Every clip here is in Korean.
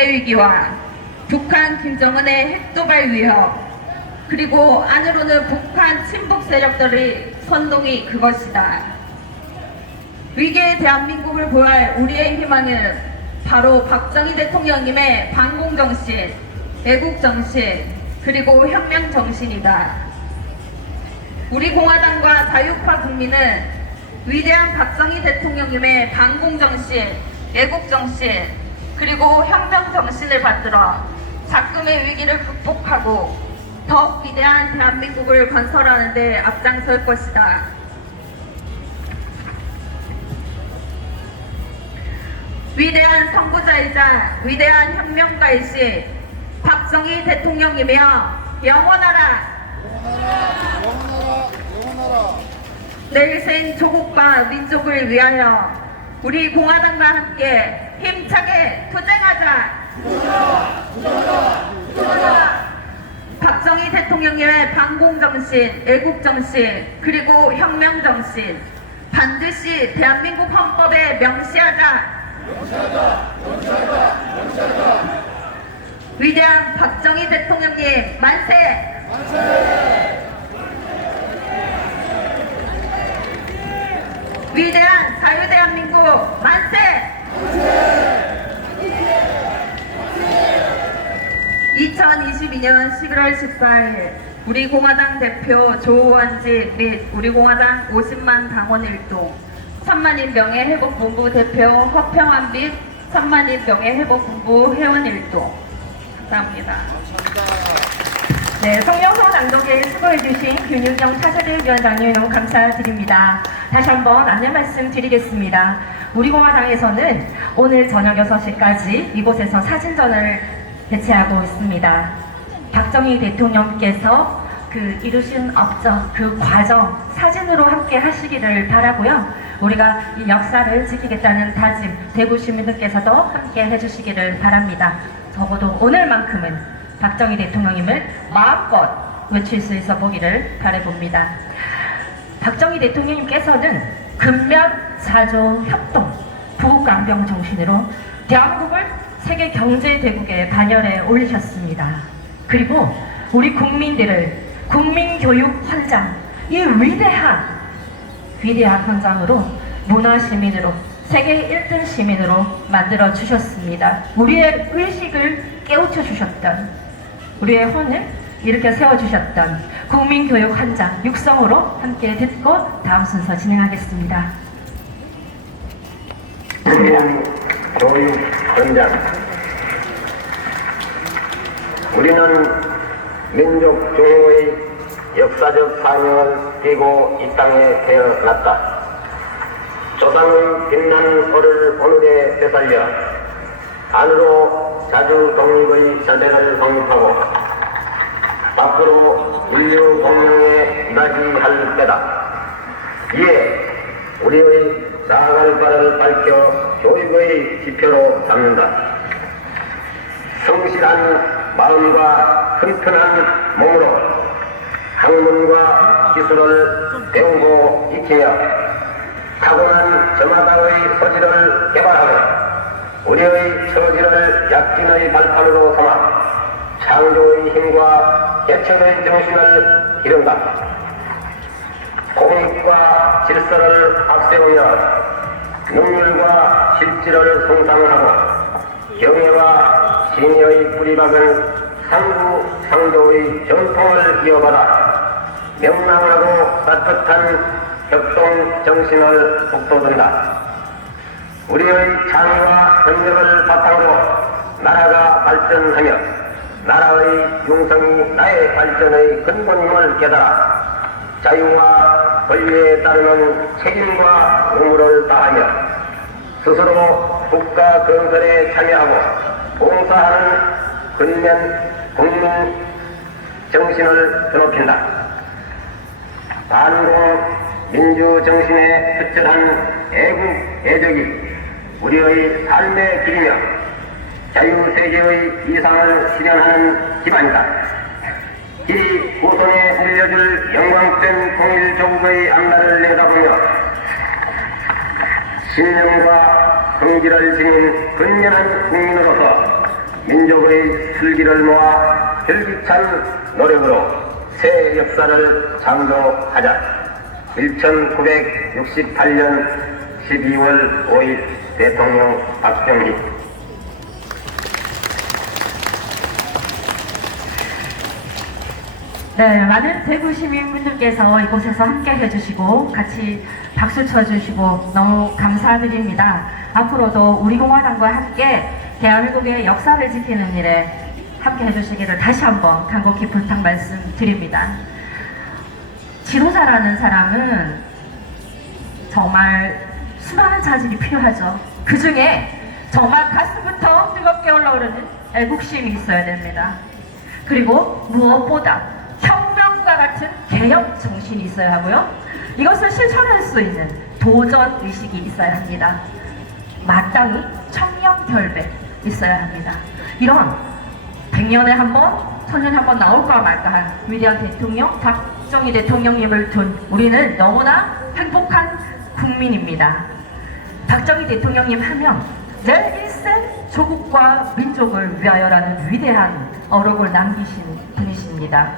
위기와 북한 김정은의 핵도발 위협, 그리고 안으로는 북한 친북 세력들의 선동이 그것이다. 위기의 대한민국을 보호할 우리의 희망은 바로 박정희 대통령님의 반공정신, 애국정신, 그리고 혁명정신이다. 우리 공화당과 자유파 국민은 위대한 박정희 대통령님의 반공정신, 애국정신, 그리고 혁명정신을 받들어 작금의 위기를 극복하고 더욱 위대한 대한민국을 건설하는 데 앞장설 것이다. 위대한 선구자이자 위대한 혁명가이신 박정희 대통령이며 영원하라! 영원하라! 영원하라! 내일 생 조국과 민족을 위하여 우리 공화당과 함께 힘차게 투쟁하자! 박정희 대통령의 반공정신, 애국정신, 그리고 혁명정신 반드시 대한민국 헌법에 명시하자! 위대한 박정희 대통령님 만세! 위대한 자유대한민국 만세! 2022년 11월 14일 우리 공화당 대표 조원지 및 우리 공화당 50만 당원 일동, 천만인 명예회복본부 대표 허평환 및 천만인 명예회복본부 회원 일동. 감사합니다. 네, 성명서 낭독에 수고해주신 윤유경 차세대위원장님 너무 감사드립니다. 다시 한번 안내 말씀 드리겠습니다. 우리 공화당에서는 오늘 저녁 6시까지 이곳에서 사진전을 개최하고 있습니다. 박정희 대통령께서 이루신 업적, 그 과정 사진으로 함께 하시기를 바라고요. 우리가 이 역사를 지키겠다는 다짐 대구 시민들께서도 함께 해주시기를 바랍니다. 적어도 오늘만큼은 박정희 대통령님을 마음껏 외칠 수 있어 보기를 바라봅니다. 박정희 대통령님께서는 근면, 사조, 협동, 부국강병 정신으로 대한민국을 세계 경제 대국의 반열에 올리셨습니다. 그리고 우리 국민들을 국민교육 현장, 이 위대한 현장으로 문화시민으로 세계 1등 시민으로 만들어 주셨습니다. 우리의 의식을 깨우쳐 주셨던, 우리의 혼을 이렇게 세워주셨던 국민교육 현장 육성으로 함께 듣고 다음 순서 진행하겠습니다. 국민교육 현장. 우리는 민족 중흥의 역사적 사명을 띠고 이 땅에 태어났다. 조상의 빛나는 오를 오늘에 되살려 안으로 자주 독립의 세대를 성립하고 밖으로 인류 공명에 나기할 때다. 이에 우리의 나아갈 바를 밝혀 교육의 지표로 삼는다. 성실한 마음과 튼튼한 몸으로 학문과 기술을 배우고 익히며 타고난 저마다의 소질을 개발하며 우리의 처지를 약진의 발판으로 삼아 창조의 힘과 개척의 정신을 기른다. 공익과 질서를 앞세우며 능률과 실질을 성장하고 경애와 신의의 뿌리박은 상부 상조의 전통을 이어받아 명랑하고 따뜻한 협동 정신을 북돋운다. 우리의 창의와 협력을 바탕으로 나라가 발전하며 나라의 융성이 나의 발전의 근본임을 깨달아 자유와 권리에 따르는 책임과 의무를 다하며 스스로 국가 건설에 참여하고 봉사하는 근면 국민 정신을 드높인다. 반공 민주 정신에 투철한 애국 애적이 우리의 삶의 길이며 자유세계의 이상을 실현하는 기반이다. 이 후손에 물려줄 영광된 통일조국의 앞날을 내다보며 신념과 성질을 지닌 근면한 국민으로서 민족의 슬기를 모아 혈기찬 노력으로 새 역사를 창조하자. 1968년 12월 5일 대통령 박정희. 네, 많은 대구 시민분들께서 이곳에서 함께 해주시고 같이 박수 쳐주시고 너무 감사드립니다. 앞으로도 우리 공화당과 함께 대한민국의 역사를 지키는 일에 함께 해주시기를 다시 한번 간곡히 부탁 말씀드립니다. 지도자라는 사람은 정말 수많은 자질이 필요하죠. 그 중에 정말 가슴부터 뜨겁게 올라오르는 애국심이 있어야 됩니다. 그리고 무엇보다 혁명과 같은 개혁 정신이 있어야 하고요. 이것을 실천할 수 있는 도전 의식이 있어야 합니다. 마땅히 청렴결백 있어야 합니다. 이런 100년에 한 번, 1000년에 한 번 나올까 말까한 위대한 대통령 박정희 대통령님을 둔 우리는 너무나 행복한 국민입니다. 박정희 대통령님 하면 내 일생 조국과 민족을 위하여라는 위대한 어록을 남기신 분이십니다.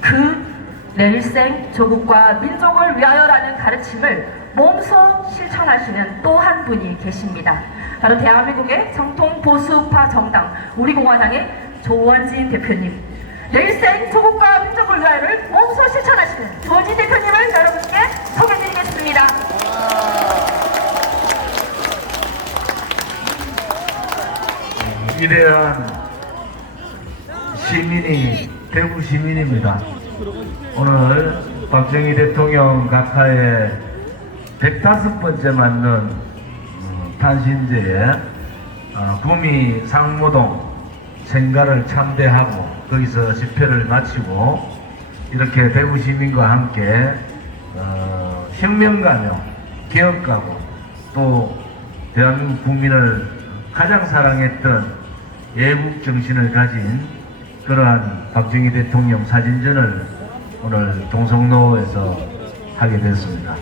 그 내 일생 조국과 민족을 위하여라는 가르침을 몸소 실천하시는 또 한 분이 계십니다. 바로 대한민국의 정통 보수파 정당 우리공화당의 조원진 대표님. 내 일생 조국과 민족을 위하여를 몸소 실천하시는 조원진 대표님을 여러분께 소개해드리겠습니다. 위대한 시민이 대구 시민입니다. 오늘 박정희 대통령 각하의 105번째 맞는 탄신제에 구미 상무동 생가를 참배하고 거기서 집회를 마치고 이렇게 대구 시민과 함께 혁명가며 개혁가고 또 대한민국 국민을 가장 사랑했던 애국 정신을 가진 그러한 박정희 대통령 사진전을 오늘 동성로에서 하게 됐습니다.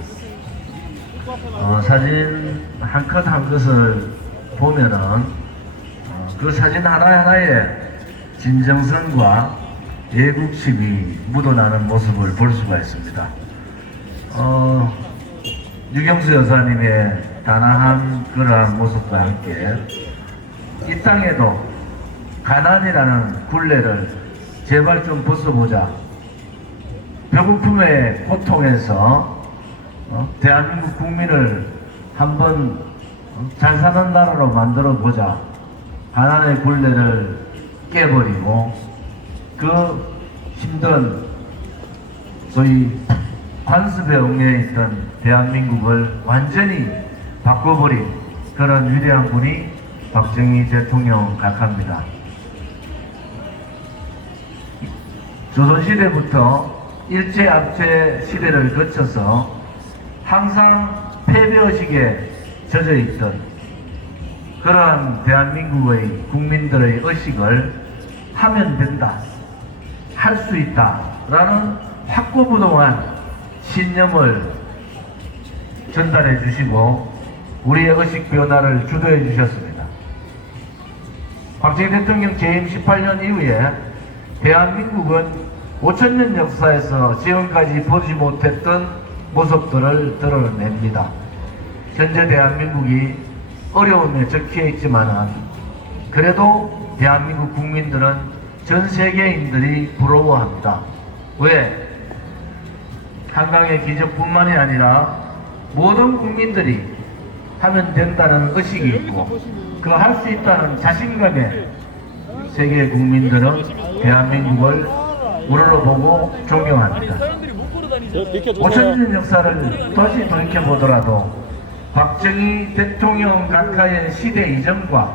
사진 한 컷 한 컷을 보면은 그 사진 하나하나에 진정성과 애국심이 묻어나는 모습을 볼 수가 있습니다. 유경수 여사님의 단아한 그러한 모습과 함께 이 땅에도 가난이라는 굴레를 제발 좀 벗어보자. 배고픔의 고통에서 대한민국 국민을 한번 잘 사는 나라로 만들어 보자. 가난의 굴레를 깨버리고 그 힘든 소위 관습에 얽매여 있던 대한민국을 완전히 바꿔버린 그런 위대한 분이 박정희 대통령 각하입니다. 조선시대부터 일제압제 시대를 거쳐서 항상 패배의식에 젖어있던 그러한 대한민국의 국민들의 의식을 하면 된다, 할 수 있다 라는 확고부동한 신념을 전달해 주시고 우리의 의식 변화를 주도해 주셨습니다. 박정희 대통령 재임 18년 이후에 대한민국은 5000년 역사에서 지금까지 보지 못했던 모습들을 드러냅니다. 현재 대한민국이 어려움에 적혀 있지만 그래도 대한민국 국민들은 전 세계인들이 부러워합니다. 왜? 한강의 기적뿐만이 아니라 모든 국민들이 하면 된다는 의식이 있고 그 할 수 있다는 자신감에 세계 국민들은 대한민국을 우러러보고 존경합니다. 5000년 역사를 다시 돌이켜보더라도 박정희 대통령 각하의 시대 이전과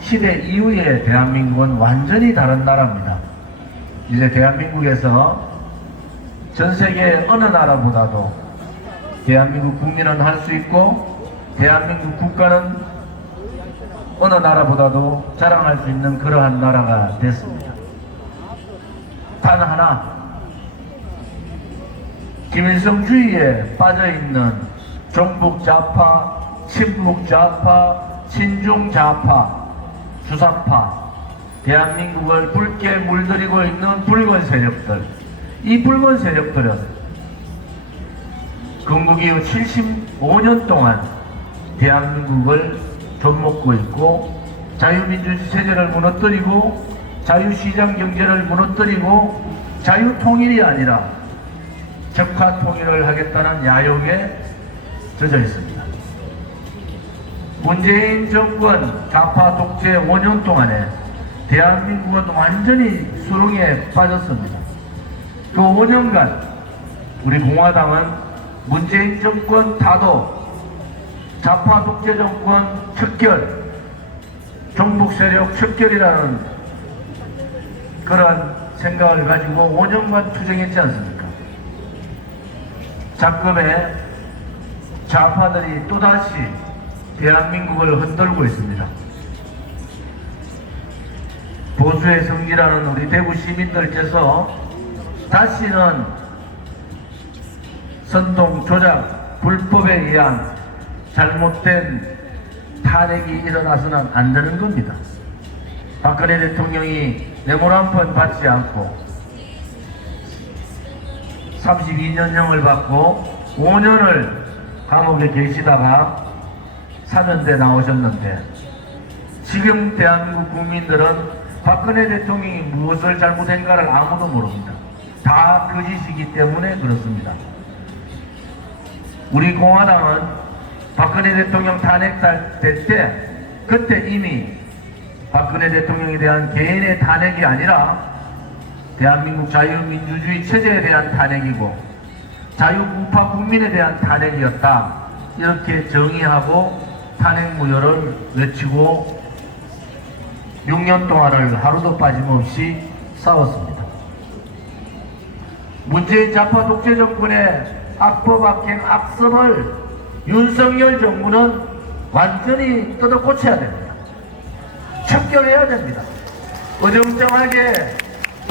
시대 이후의 대한민국은 완전히 다른 나라입니다. 이제 대한민국에서 전 세계 어느 나라보다도 대한민국 국민은 할 수 있고 대한민국 국가는 어느 나라보다도 자랑할 수 있는 그러한 나라가 됐습니다. 단 하나, 김일성주의에 빠져있는 종북좌파, 친북좌파, 친중좌파, 주사파, 대한민국을 붉게 물들이고 있는 붉은 세력들, 이 붉은 세력들은 건국 이후 75년 동안 대한민국을 좀먹고 있고 자유민주주의 체제를 무너뜨리고 자유시장 경제를 무너뜨리고 자유통일이 아니라 적화통일을 하겠다는 야욕에 젖어 있습니다. 문재인 정권 좌파 독재 5년 동안에 대한민국은 완전히 수렁에 빠졌습니다. 그 5년간 우리 공화당은 문재인 정권 타도 좌파 독재 정권 척결, 종북 세력 척결이라는 그런 생각을 가지고 5년간 투쟁했지 않습니까? 작금에 좌파들이 또다시 대한민국을 흔들고 있습니다. 보수의 성지라는 우리 대구 시민들께서 다시는 선동, 조작, 불법에 의한 잘못된 탄핵이 일어나서는 안 되는 겁니다. 박근혜 대통령이 뇌물 한 푼 받지 않고 32년형을 받고 5년을 감옥에 계시다가 사면대 나오셨는데 지금 대한민국 국민들은 박근혜 대통령이 무엇을 잘못했는가를 아무도 모릅니다. 다 거짓이기 때문에 그렇습니다. 우리 공화당은 박근혜 대통령 탄핵될 때 그때 이미 박근혜 대통령에 대한 개인의 탄핵이 아니라 대한민국 자유민주주의 체제에 대한 탄핵이고 자유우파 국민에 대한 탄핵이었다. 이렇게 정의하고 탄핵 무효를 외치고 6년 동안을 하루도 빠짐없이 싸웠습니다. 문재인 좌파 독재 정권의 악법 악행 악습을 윤석열 정부는 완전히 뜯어고쳐야 됩니다. 척결해야 됩니다. 어정쩡하게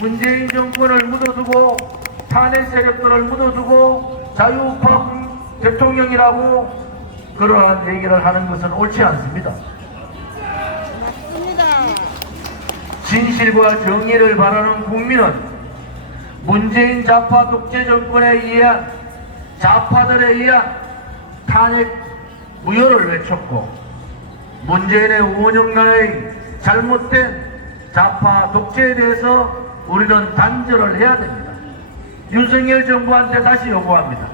문재인 정권을 묻어두고 탄핵 세력들을 묻어두고 자유우파 대통령이라고 그러한 얘기를 하는 것은 옳지 않습니다. 진실과 정의를 바라는 국민은 문재인 좌파 독재 정권에 의한 좌파들에 의한 탄핵 무효를 외쳤고 문재인의 5년간의 잘못된 좌파 독재에 대해서 우리는 단절을 해야 됩니다. 윤석열 정부한테 다시 요구합니다.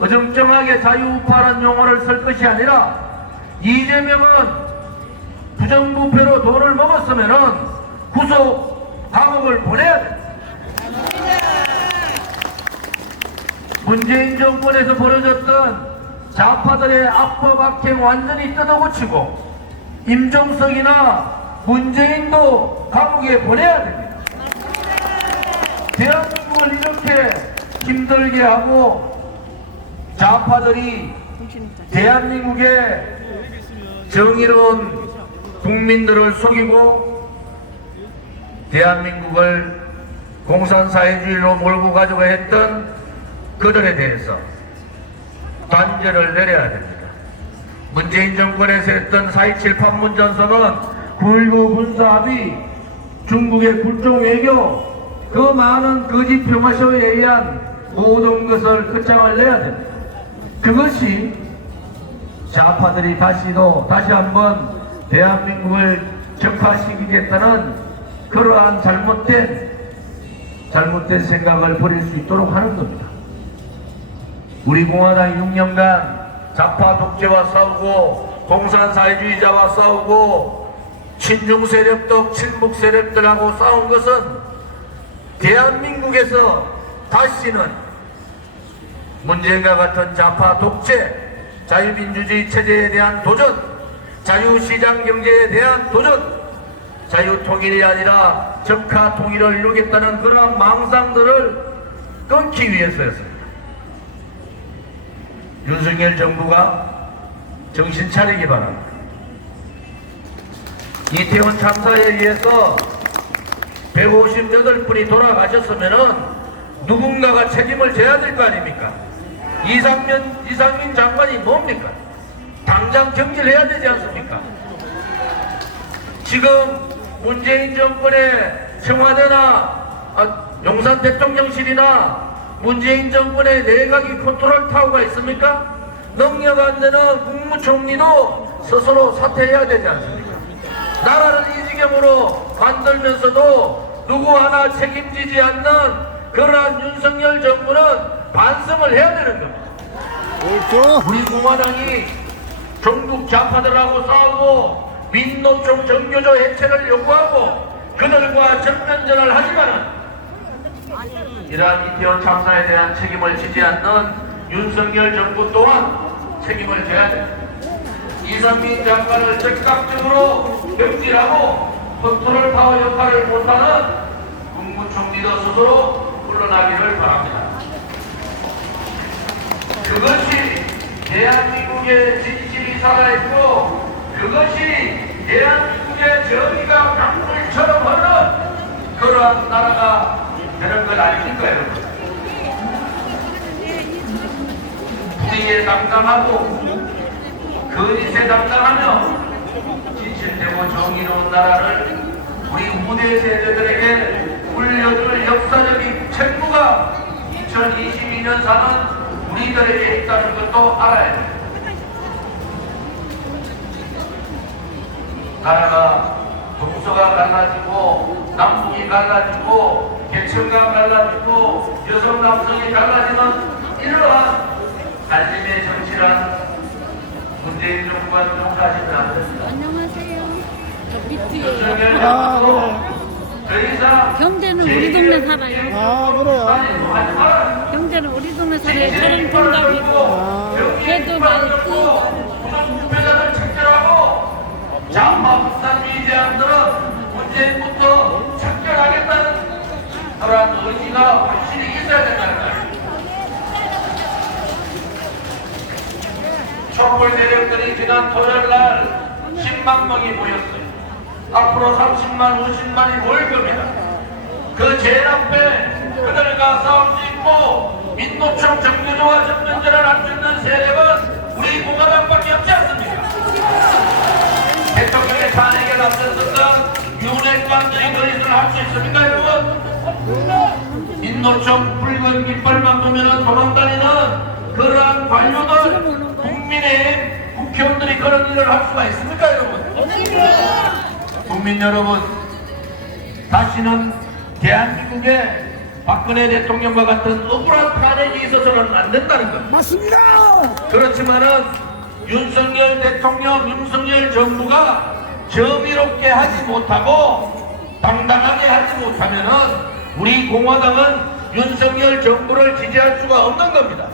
어정쩡하게 자유우파라는 용어를 쓸 것이 아니라 이재명은 부정부패로 돈을 먹었으면은 구속 감옥을 보내야 됩니다. 문재인 정권에서 벌어졌던 좌파들의 악법 악행 완전히 뜯어고치고 임종석이나 문재인도 감옥에 보내야 됩니다. 대한민국을 이렇게 힘들게 하고 좌파들이 대한민국의 정의로운 국민들을 속이고 대한민국을 공산사회주의로 몰고 가려고 했던 그들에 대해서 단죄를 내려야 됩니다. 문재인 정권에서 했던 4.27 판문점선언, 9.19 군사합의, 중국의 굴종 외교, 그 많은 거짓 평화쇼에 의한 모든 것을 끝장을 내야 됩니다. 그것이 좌파들이 다시 한번 대한민국을 적화시키겠다는 그러한 잘못된 생각을 버릴 수 있도록 하는 겁니다. 우리 공화당이 6년간 좌파 독재와 싸우고 공산사회주의자와 싸우고 친중 세력도 친북 세력들하고 싸운 것은 대한민국에서 다시는 문재인과 같은 좌파 독재, 자유민주주의 체제에 대한 도전, 자유시장 경제에 대한 도전, 자유통일이 아니라 적화통일을 이루겠다는 그러한 망상들을 끊기 위해서였습니다. 윤석열 정부가 정신 차리기 바랍니다. 이태원 참사에 의해서 158분이 돌아가셨으면은 누군가가 책임을 져야 될 거 아닙니까? 이상민 장관이 뭡니까? 당장 경질해야 되지 않습니까? 지금 문재인 정권의 청와대나 용산 대통령실이나 문재인 정권의 내각이 컨트롤 타워가 있습니까? 능력 안 되는 국무총리도 스스로 사퇴해야 되지 않습니까? 나라를 이 지경으로 만들면서도 누구 하나 책임지지 않는 그러한 윤석열 정부는 반성을 해야 되는 겁니다. 옳죠. 우리 공화당이 종북 좌파들하고 싸우고 민노총 정교조 해체를 요구하고 그들과 정면전을 하지만은 이러한 이태원 참사에 대한 책임을 지지 않는 윤석열 정부 또한 책임을 져야 됩니다. 이상민 장관을 즉각적으로 경질하고 컨트롤 타워 역할을 못하는 국무총리도 스스로 물러나기를 바랍니다. 그것이 대한민국의 진실이 살아있고 그것이 대한민국의 정의가 강물처럼 흐르는 그러한 나라가 되는 것 아닙니까 여러분? 불의에 당당하고 거짓에 당당하며 진실되고 정의로운 나라를 우리 후대 세대들에게 물려줄 역사적인 책무가 2022년 사는 우리들에게 있다는 것도 알아야 됩니다. 나라가 동서가 갈라지고 남북이 갈라지고 계층가 갈라지고 여성 남성이 갈라지는 이러한 갈림의 정치란 문재인 정부가 용서하시면 안 됩니다. 안녕하세요. 저 밑에 윤석열 아, 정부도 더 이상 경제는 우리 동네 살아요. 아, 그래요. 하지 말아요. 경제는 우리 동네 살아요. 저런 동갑이고 개도 많고 부패자들 책결하고 좌파 북산주의 제안들은 문재인부터 책결하겠다는 그러한 의지가 확실히 있어야 된다는 거예요. 촛불 세력들이 지난 토요일날 10만 명이 모였어요. 앞으로 30만, 50만이 모일 겁니다. 그 제일 앞에 그들과 싸울 수 있고 민노총 정교조와 정면전을 할 수 있는 세력은 우리 공화당밖에 없지 않습니까? 대통령의 탄핵에 앞서섰던 윤핵관들이 그것을 할 수 있습니까 여러분? 민노총 붉은 깃발만 보면 도망다니는 그러한 관료들 국민의 국회의원들이 그런 일을 할 수가 있습니까 여러분? 국민 여러분, 다시는 대한민국에 박근혜 대통령과 같은 억울한 탄핵이 있어서는 안 된다는 겁니다. 맞습니다. 그렇지만은 윤석열 대통령, 윤석열 정부가 정의롭게 하지 못하고 당당하게 하지 못하면은 우리 공화당은 윤석열 정부를 지지할 수가 없는 겁니다.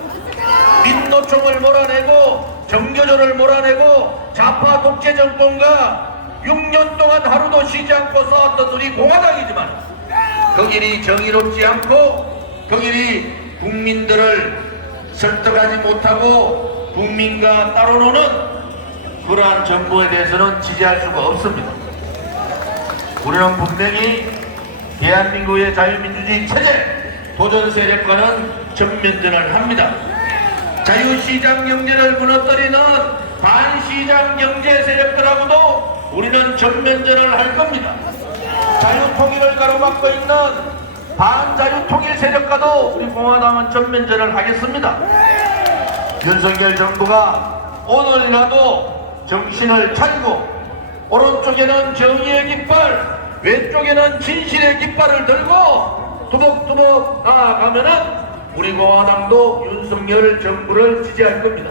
민노총을 몰아내고 정교조를 몰아내고 좌파 독재 정권과 6년 동안 하루도 쉬지 않고 싸웠던 우리 공화당이지만 그 길이 정의롭지 않고 그 길이 국민들을 설득하지 못하고 국민과 따로 노는 그러한 정부에 대해서는 지지할 수가 없습니다. 우리는 분명히 대한민국의 자유민주주의 체제 도전 세력과는 정면전을 합니다. 자유시장 경제를 무너뜨리는 반시장 경제 세력들하고도 우리는 정면전을 할 겁니다. 자유통일을 가로막고 있는 반자유통일 세력과도 우리 공화당은 정면전을 하겠습니다. 윤석열 정부가 오늘이라도 정신을 차리고 오른쪽에는 정의의 깃발, 왼쪽에는 진실의 깃발을 들고 두벅두벅 나아가면은 우리 공화당도 윤석열 정부를 지지할 겁니다.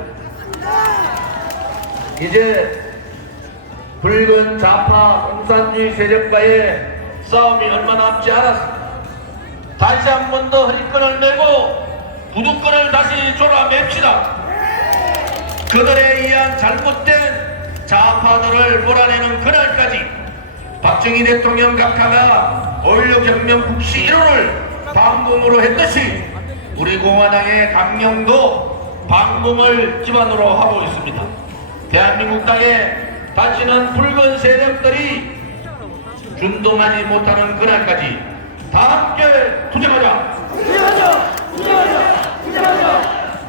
이제 붉은 좌파 공산주의 세력과의 싸움이 얼마 남지 않았습니다. 다시 한 번 더 허리끈을 메고 부두끈을 다시 졸아맵시다. 그들에 의한 잘못된 좌파들을 몰아내는 그날까지 박정희 대통령 각하가 5.16 혁명 국시 1호를 방공으로 했듯이 우리 공화당의 강령도 방공을 기반으로 하고 있습니다. 대한민국 땅에 다시는 붉은 세력들이 준동하지 못하는 그날까지 다 함께 투쟁하자!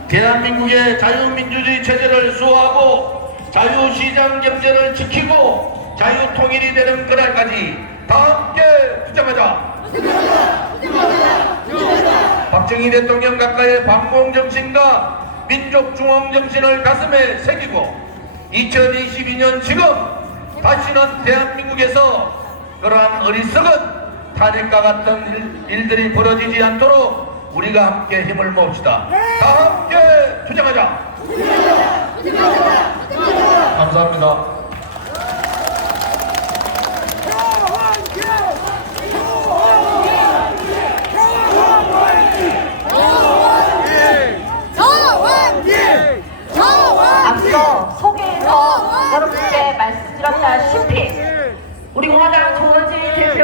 대한민국의 자유민주주의 체제를 수호하고 자유시장 경제를 지키고 자유통일이 되는 그날까지 다 함께 투쟁하자. 박정희 대통령 각하의 반공정신과 민족중앙정신을 가슴에 새기고 2022년 지금 다시는 대한민국에서 그러한 어리석은 탄핵과 같은 일들이 벌어지지 않도록 우리가 함께 힘을 모읍시다. 다 함께 투쟁하자. 감사합니다.